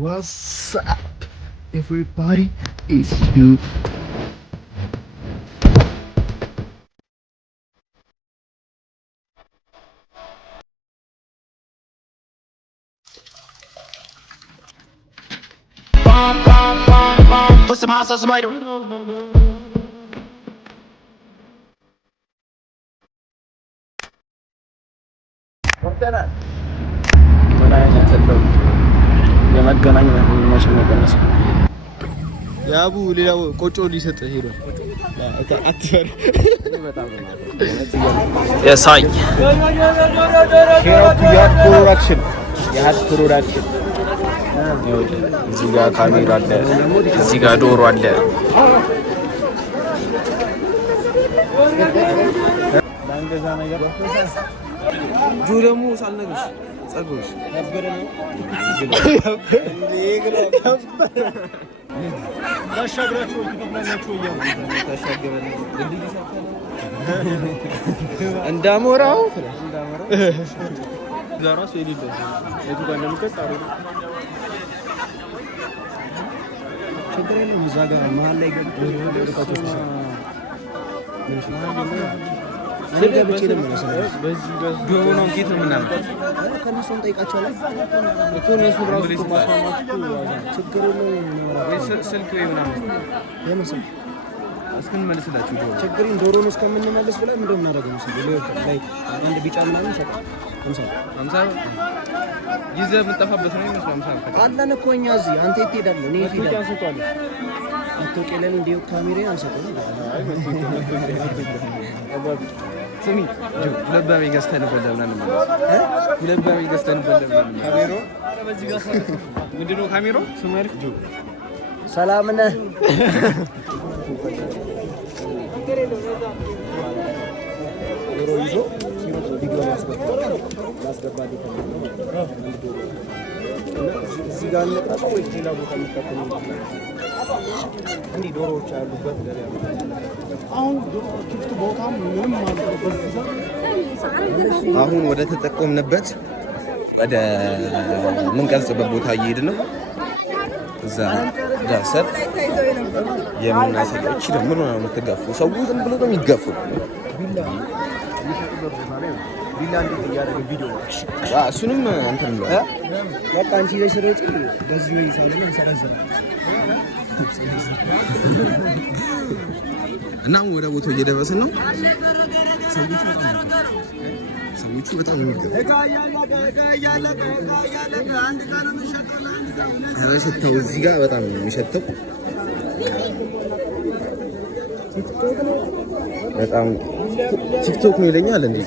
What's up, everybody? It's you. Put some hot sauce on my ያቡ ሌላው ቆጮ ሊሰጥ ሄዶ አትፈር የሳይ ፕሮዳክሽን ፕሮዳክሽን እዚህ ጋር ካሜራ አለ፣ እዚህ ጋር ዶሮ አለ። ዳንገዛ ነገር ጁ ደግሞ ሳልነግርሽ ጸጉርሽ ነበር ነው ታሻግራችሁ ትከፍላላችሁ ታሻገበን እንዳሞራው ዛራስ የሌለው የቱ ጋር እንደምቀጽ አረዱ ችግር የለም። እዛ ጋር መሀል ላይ ገብቶ ከእነሱም ጠይቃቸዋለሁ እኮ እነሱ ራሱ ማስማማት ችግር የለውም። ስልክ ወይ ምናምን እስክንመልስላችሁ ችግርን ዶሮን እስከምንመልስ ብለን ምንድን ነው የምናደርገው መሰለኝ? አንድ ቢጫ ምናምን ይሰጣል። 50 ይዘህ የምጠፋበት ነው ይመስላል። 50 አለን እኮ እኛ እዚህ። አንተ የት ትሄዳለህ? እኔ የት እሄዳለሁ? አትወቄለን እንዲሁ ካሜራ አንሰጥም። ስሚ ሁለት ባሜ ገዝተን በለብናል ማለት ሁለት ባሜ ገዝተን በለብናል ካሜሮ ምንድን ነው ካሜሮ ስሙ ያልክ ጆ ሰላም ነህ? ዶሮ ይዞ ቪዲዮ ያስገባል እዚህ ጋር እንቀጣው ወይ ሌላ ቦታ እንቀጣው? እንዲህ ዶሮዎች ያሉበት ገበያ አሁን ክፍት ቦታም ምንም አልነበረበት። አሁን ወደ ተጠቆምንበት ወደ ምንቀርጽበት ቦታ እየሄድን ነው። እዛ ዳሰር የምናሳያች ደግሞ ነው የምትጋፉ ሰው ዝም ብሎ ነው የሚጋፉ። ቢላ እንዴት እያደረገ ቪዲዮ እሱንም እንትን ነው በቃ አንቺ ላይ ስሮጪ በዚህ ወይ ሳለን እንሰራዘራ እና ወደ ቦታው እየደረስን ነው። ሰዎቹ በጣም የሚገርም ሽታው እዚህ ጋር በጣም የሚሸተው በጣም ቲክቶክ ነው ይለኛል እንዴ?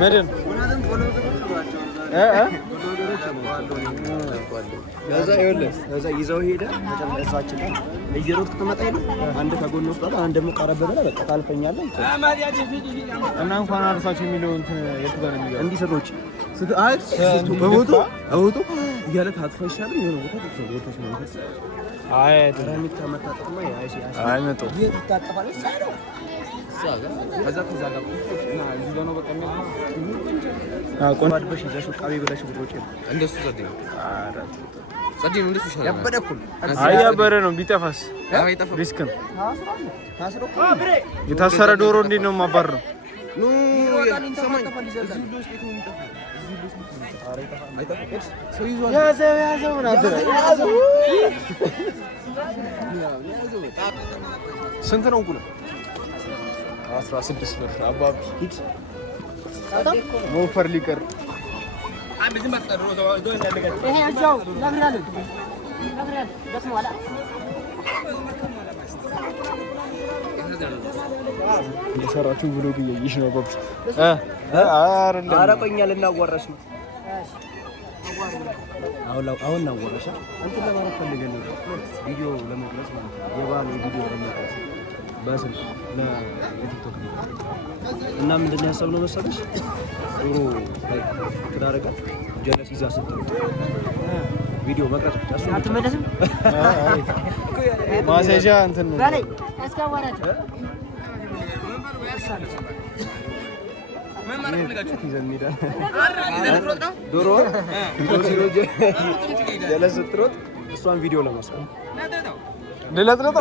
መድን ከዛ ይዘው ሄደ። መጨረሻችን ላይ እየሮጥክ ትመጣ ሄደ። አንድ ከጎን ውስጥ አንድ ደግሞ ቀረብ ብለህ በቃ ታልፈኛለህ እና እንኳን አርሳችሁ የሚለው እንትን የቱ ጋር ነው የሚለው እንዲህ ሰሮች በቦቱ እያለ ታጥፈሻል የሆነ ቦታ ቦታዎች መንፈስ ተራሚት ከመታጠቅማ አይመጡ ይታጠፋል ሳይለው ከዛ ጋር እና እዚህ ጋር ነው በቃ ቆንጆ አድበሽ ይዘሽ ቃቢ ብለሽ ብሮጭ እንደሱ ዘዴ ነው እንደሱ ይሻላል። ያበደኩል አያበረ ነው ቢጠፋስ ሪስክ ነው። የታሰረ ዶሮ እንዴት ነው የማባረረው? ኑ ሰማኝ እዚህ ሁሉ ውስጥ ነው የሚጠፋው። ያዘው ስንት ነው እንቁላል? 16 ብር አባቢ ሂድ ሞፈር ሊቀር የሰራችሁ ብሎግ እያየሽ ነው ባብ አረቆኛ ልናወራሽ ነው። አሁን እናወራሽ እንትን ለማለት ፈልገን ነው ቪዲዮ ለመቅረጽ ማለት ነው። የባህል ቪዲዮ ለመቅረጽ በስልክ ለቲክቶክ እና ምንድን ነው ያሰብነው መሰለሽ? ዶሮ ትዳረጋ ጀለስ ይዛ ስትል ቪዲዮ መቅረጽ ብቻ እሱ አትመለስም። ማሰጃ እንትን ነው ባለ አስካዋራችሁ ዶሮ ስትሮጥ እሷን ቪዲዮ ለመስራት ለለጥለጥ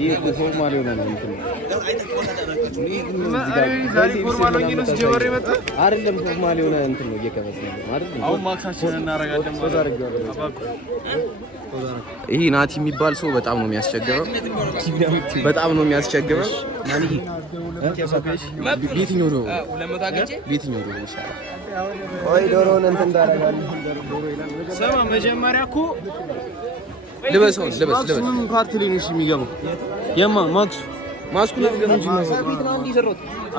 ይሄ ፎርማል የሆነ ነው እንትን ዛሬ ፎርማል ነው ጀበሬ መጣ አይደለም ፎርማል የሆነ እንትን ነው እየቀበሰ ነው አይደል አሁን ማክሳችንን እናረጋለን ይሄ ናቲ የሚባል ሰው በጣም ነው የሚያስቸግረው በጣም ነው የሚያስቸግረው ማንዬ ቤትኛው ነው ይሻላል ወይ ዶሮውን እንትን ታረጋለህ ሰማ መጀመሪያ እኮ ልበስ ምን ፓርት ላይ ነው የሚገባው የማ ማስኩ ነው እንጂ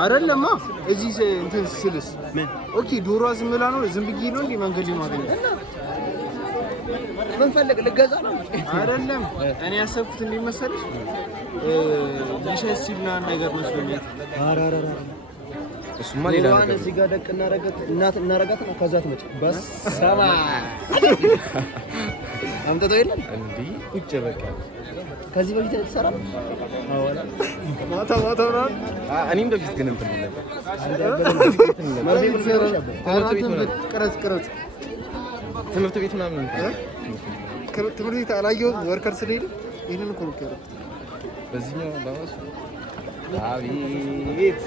አይደለማ እዚህ እንትን ስልስ ኦኬ ዶሮ ዝም ብላ ነው ዝም ብዬ ነው እንዴ መንገድ ላይ ማገኘት ምን ፈልግ ልገዛ ነው አይደለም እኔ ያሰብኩት እንዴ መሰለሽ ይሸሲልና ነገር መስሎኛል እሱማ ሌላ ነገር እዚህ ጋር ደቅ እናረጋት ነው ከዛ ትመጭ በስ ሰማ አምጥተው የለም እንዴ ቁጭ በቃ ከዚህ በፊት ተሰራ ነው አወላ ማታ ነው እኔም በፊት ግን እንትን ነበር ትምህርት ቤት ምናምን ትምህርት ቤት አላየሁም ወርከር ስለሄደ ይሄንን እኮ ነው በዚህኛው ባስ አቤት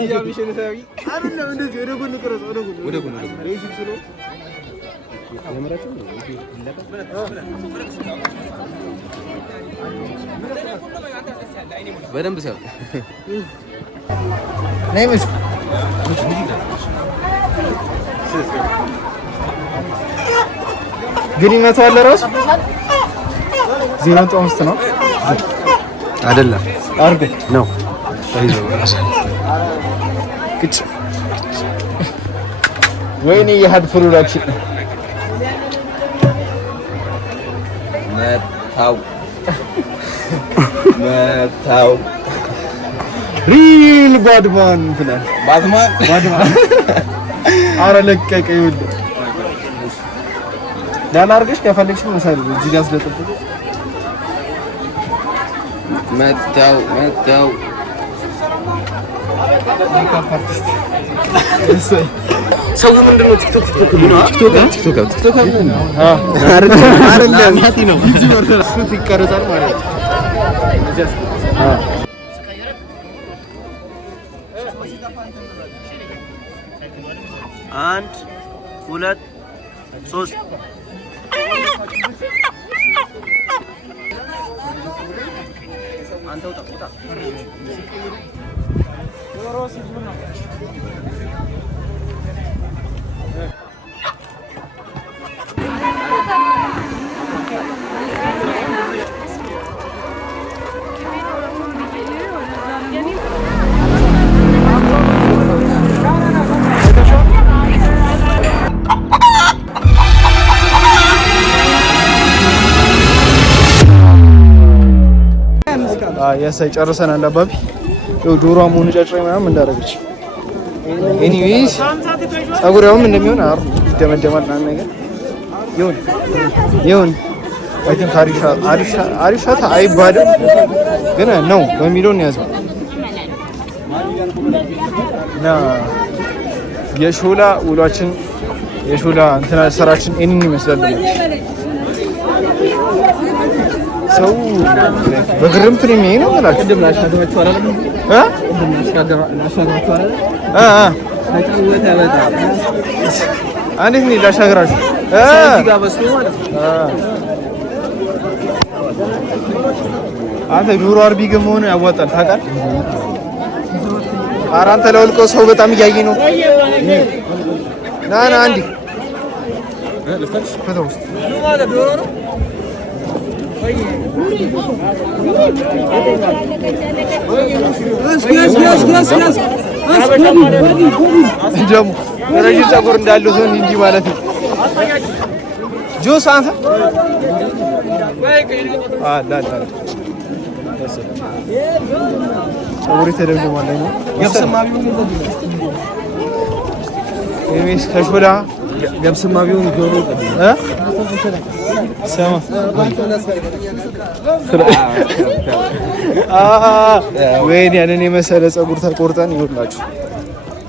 ይያምሽን ሳቢ አይደለም እንደዚህ ወደ ጎን ቅረጽ ወደ ጎን ለዚህ ስለ የምራችሁ በደንብ ሰው ነይምሽ ግንኙነቱ አለ ራስ ዜናው ውስጥ ነው አይደለም አርገ ነው አይዞህ ቅጭ ወይኔ የሀድ ፍሩላችን መታው ሪል ባድማን ብላል ባድማን አረ ለቀቀ ይኸውልህ ዳላርገሽ ከፈለግሽ መሳል እዚህ ጋር ስለጥብ መታው ሰው ምንድነው ቲክቶክ አይደለም ያቲ ነው ሹት ይቀርጻል ማለት ነው አንድ ሁለት ሶስት አንተው ጠቁታ ያሳይ ጨርሰናል አባቢ ዶሮዋ መሆኑ ጫጭራ ምናምን እንዳደረገች ኤኒዌይስ ጸጉሬውም እንደሚሆን አሩ ይደመደማል እና ነገር ይሁን አይ ቲንክ አሪሻታ አይባልም ግን ነው በሚለው ነው ያዘው እና የሾላ ውሏችን የሾላ እንትና ስራችን እኔን ይመስላል ሰው በግርምት ነው የሚሄደው ማለት ቅድም ላሻገራችሁ አይደል ቅድም ላሻገራችሁ አይደል ታጫወተ በጣም አንዴት ነው ላሻገራችሁ እዚህ ጋር በስሎ ማለት ነው አንተ ዶሮ አርቢ ግን መሆኑ ያዋጣል ታውቃለህ ኧረ አንተ ለወልቆ ሰው በጣም እያየኝ ነው ና አንዴ ልፈትሽ ከተው ውስጥ ነው ማለት ዶሮ ነው እንደውም ረጅም ፀጉር እንዳለው ሰው እንዲህ ማለት ነው ጆስ አንተ ፀጉሬ ተደምድሟል ነው ኤሚስ ከሾላ ገብስማ ቢሆን ዶሮ ሰማ ወይኔ ያንን የመሰለ ፀጉር ተቆርጠን ይኸውላችሁ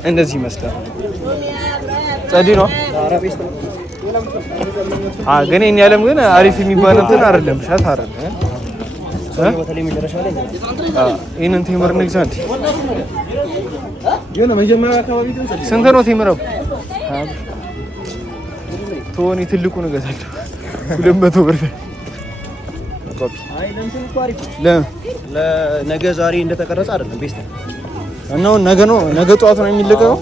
እንደዚህ ይመስላል። ጸዲ ነው ግን የእኛ ዓለም ግን አሪፍ የሚባል እንትን አይደለም። ሻት አይደለም። ይሄንን ቴምር ንግዛ እንዴ ስንት ነው ቴምረው? ቶኒ ትልቁን እገዛለሁ 200 ብር። ነገ ዛሬ እንደተቀረጸ አይደለም ቤስት ነው። ነገ ጠዋት ነው የሚለቀቀው።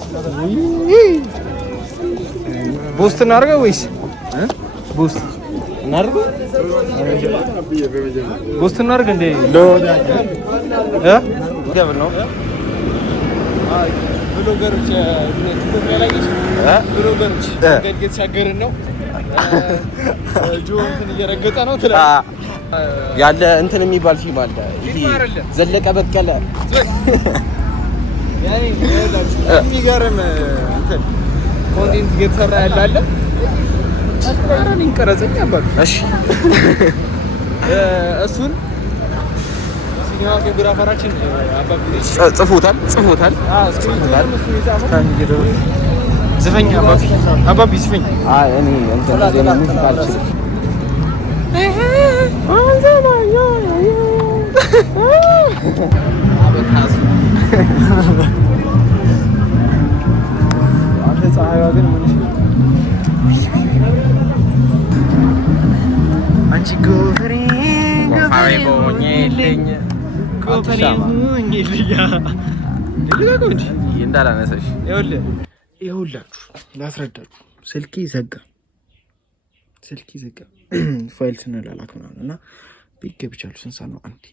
ቦስት እናድርገው ወይስ ቦስት እናድርገው? ቦስት እናድርግ እንዴ? ገብር ነው ብሎገሮች ኢትዮጵያ ላይ ብሎገሮች ገድገት ሲያገርን ነው ጆ እንትን እየረገጠ ነው ትላለህ ያለ እንትን የሚባል ፊልም አለ። ይሄ ዘለቀ በቀለ ያኔ የሚገርም እንትን ኮንቴንት እየተሰራ ያለ አለ። አራን እንቀረጸኝ አባቱ እሺ እሱን ሲኒማቶግራፈራችን አባቢ ጽፎታል። ዘፈኛ አባቢ ዘፈኛ እኔ እንትን ዜና ሙዚቃ አልችልም። አንተ ፀሐይዋ ግን ምን አንቺ ጎፈሬ ቦኝልኝ እንዳላነሳሽ ይኸውላችሁ ላስረዳችሁ። ስልኬ ዘጋ ፋይል ስንላላክ ምናምን እና ቤት ገብቻለሁ። ስንት ሰዓት ነው? አንዴ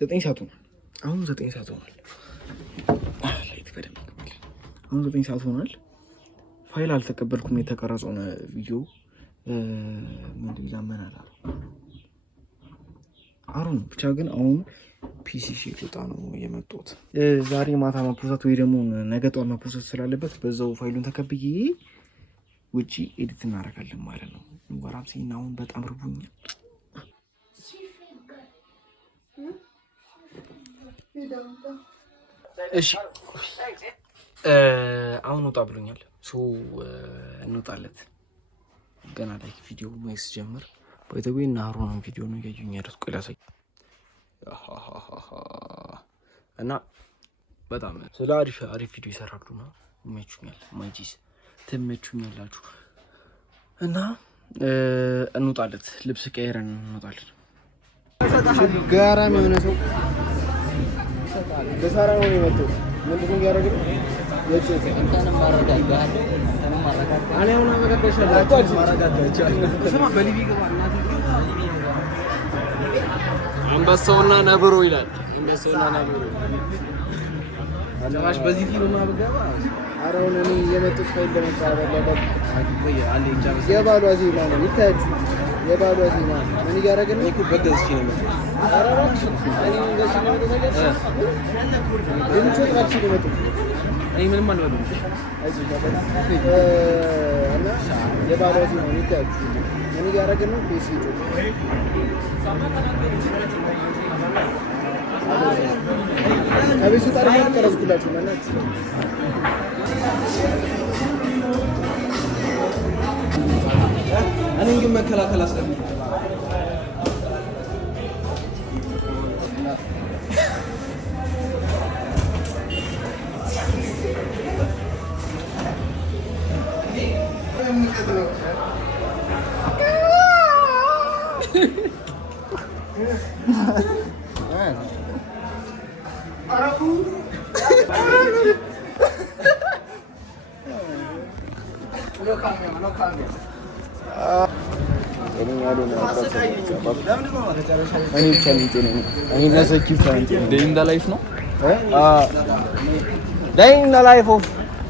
9 ሰዓት ሆኗል። አሁን 9 ሰዓት ሆኗል። አሁን 9 ሰዓት ሆኗል። ፋይል አልተቀበልኩም። የተቀረጸውን ቪዲዮ ምንድን ይዛመናል አሁን ብቻ ግን አሁን ፒሲ ሊወጣ ነው የመጡት። ዛሬ ማታ ማፖስት ወይ ደግሞ ነገ ጠዋት ማፖስት ስላለበት በዛው ፋይሉን ተቀብዬ ውጪ ኤዲት እናደርጋለን ማለት ነው። ወራም ሲና አሁን በጣም ርቦኛል። እሺ አሁን ወጣ ብሎኛል። እንወጣለት ገና ላይ ቪዲዮ ወይስ ጀምር በተወይ እና አሮን ቪዲዮ ነው ያዩኝ ያደስ ቆላሰይ እና በጣም ስለ አሪፍ ቪዲዮ ይሰራሉ ነው ይመቹኛል። ማጂስ ትመቹኛላችሁ እና እንውጣለት። ልብስ ቀይረን እንወጣለን። ጋራም የሆነ ሰው በሳራ ነው የመጣው። ምንድን ነው ያደረገው? የጭት እንተንም ማረጋጋት አለ አሁን አመጋጋሻለሁ ማረጋጋቻ ስማ በሊቪ ገባ እናት አንበሳውና ነብሩ ይላል። አንበሳውና ነብሩ አላሽ በዚህ ፊልም ማብገባ አራውን እኔ የመጡት ፋይል ለመጣበል አቆየ አለ እንጃ የባሏ ዜና ነው ይታያችሁ። የባሏ ዜና ምን እያደረገ ነው? በገዝ ሺ ነው አራራሽ እኔ ገዝ ነው ነገር የምትወጣች ነው መጡት እኔ ምንም አልበለም። አይዞህ እና የባሏ ዜና ነው ይታያችሁ። ምን እያደረገ ነው? ፔሲ ጮት ከቤቱ ታሪክ ቀረጽኩላችሁ ማለት እኔ ግን መከላከል አስለኝ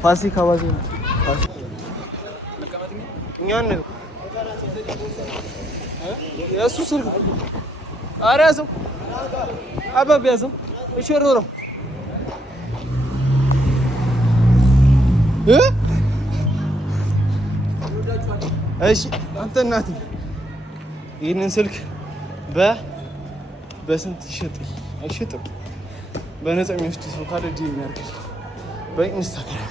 ፋሲካ ዋዜ ነው እኛን ነው የእሱ ስልክ ኧረ ያዘው አባብ ያዘው እሺ ወረወረው እሺ አንተ እናት ይህንን ስልክ በስንት ይሸጣል? አይሸጥም። በነፃ የሚወስድ ሰው ካለ ዲም ያርግል በኢንስታግራም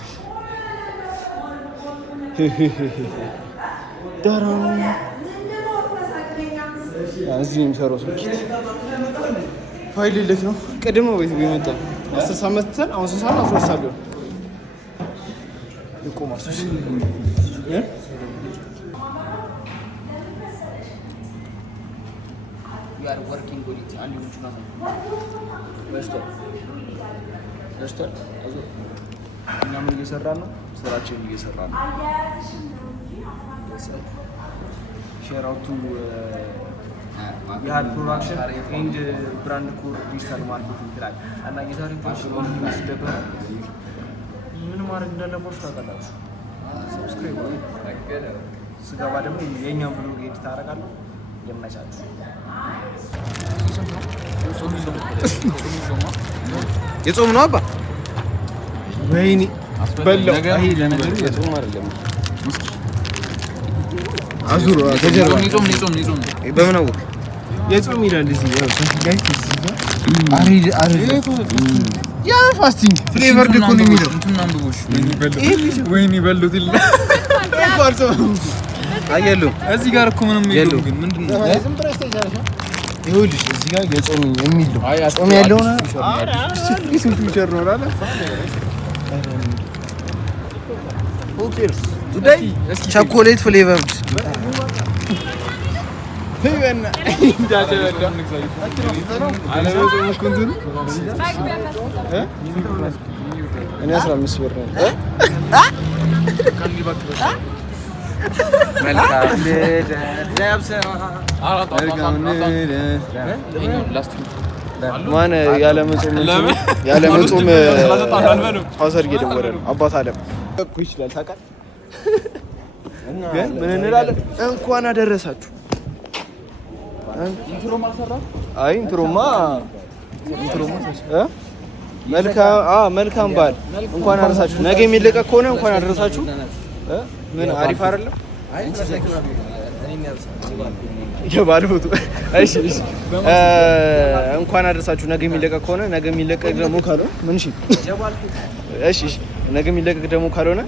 ዳራኑ እዚህ የሚሰራው ሰው ፋይል ልክ ነው። ቅድም ነው ቤት ቢመጣ 10 ሰዓት መተን አሁን 3 ሰዓት 12 ሰዓት ቢሆን ይቆማል። ያር ወርኪንግ ኦዲት አንድ ልጅ ነው በስቷል አዞ እኛ ምን እየሰራን ነው? ስራችንን እየሰራን ነው። ሼር አውት ቱ የሀድ ፕሮዳክሽን ኤንድ ብራንድ ኮር ዲጂታል ማርኬቲንግ ትላል እና የዛሬ ፓሽን ስደበረ ምን ማድረግ እንዳለባችሁ ታውቃላችሁ። ሰብስክራይብ ስገባ ደግሞ የእኛም ብሎግ ኤዲት አደርጋለሁ። የማይቻችሁ የጾም ነው አባ ወይኔ በለው ይሄ ለነገሩ የጾም አይደለም። አዙሮ ተጀርባ ጾም በምን አወቅ? የጾም ይላል እዚህ ያው ጋይስ ያ ፋስቲንግ ፍሌቨርድ እኮ ነው የሚለው ወይኔ በሉት ይላል አየሉ እዚህ ጋር እኮ ምንም የለውም። ግን ምንድነው ዝም ብለሽ ተጃለሽ? ይኸውልሽ እዚህ ጋር የጾም የሚል ነው። ጾም ያለው ነው። ስንት ፊቸር ነው አይደል? ኦኬ ቱዴይ ቾኮሌት ፍሌቨርድ ሄቨን እንዳደረዳ እኔ 15 ብር ነው ማን ያለ መጾም ፋዘር እየደወለ ነው። አባት አለም እኮ ይችላል ታውቃለህ። ግን ምን እንላለን? እንኳን አደረሳችሁ። ኢንትሮማ አልሰራም። አይ ኢንትሮማ መልካም በዓል እንኳን አደረሳችሁ። ነገ የሚለቀቅ ከሆነ እንኳን አደረሳችሁ። ምን አሪፍ አይደለም? የባል ፎቶ እሺ እንኳን አደረሳችሁ። ነገ የሚለቀቅ ከሆነ ነገ የሚለቀቅ ደግሞ ካልሆነ ምን እሺ ነገ የሚለቀቅ ደግሞ ካልሆነ